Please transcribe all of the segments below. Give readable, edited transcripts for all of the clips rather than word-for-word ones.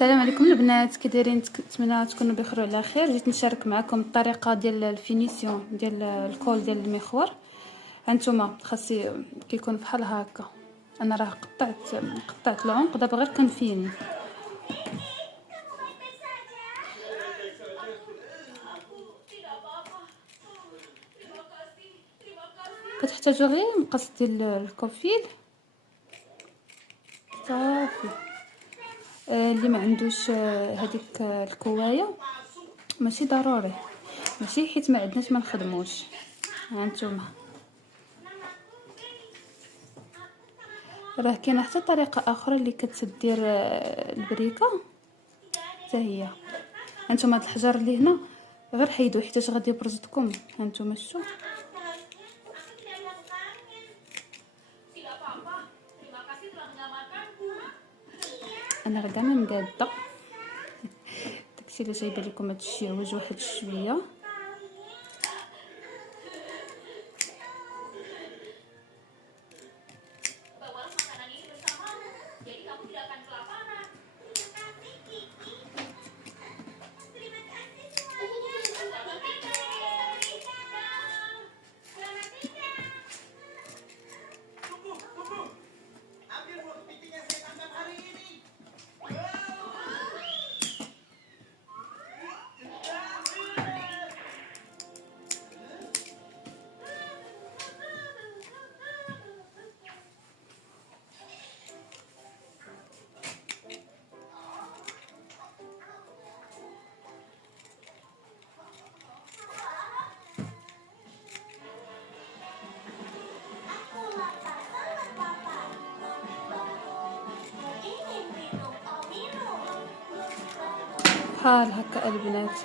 السلام عليكم البنات، كي دايرين؟ نتمنى تكونوا بخير وعلى خير. جيت نشارك معكم الطريقه ديال الفينيسيون ديال الكول ديال المخور. هانتوما خاصي كيكون بحال هكا. انا راه قطعت العنق، دابا غير كنفيني. كتحتاجوا غير مقص ديال الكوفيل صافي. اللي ما عندوش هذيك الكوايه ماشي ضروري، ماشي حيت ما عندناش ما نخدموش. هانتوما راه كاينه حتى طريقه اخرى اللي كتدير البريكه حتى هي. هانتوما هاد الحجر اللي هنا غير حيدوه حيت غادي يبرزدكم. هانتوما شفتوا انا راه كاع ما مقاده داكشي اللي جايبه لكم هاد الشعوج واحد شويه. بحال هكا البنات،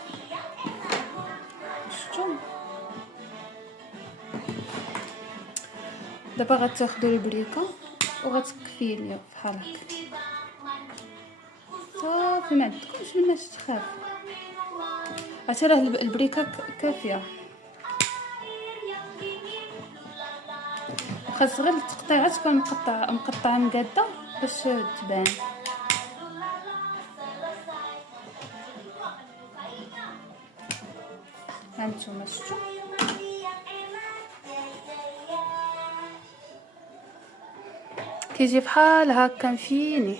شفتوا؟ دابا غتاخدوا البريكه وغتكفينيو بحال هكا صافي. ما عندكمش مناش تخاف، عرفتي راه البريكه كافيه. خاص غير التقطيعه تكون مقطعه مقاده باش تبان. هانتوما شفتوا كيجي بحال هكا مفيني.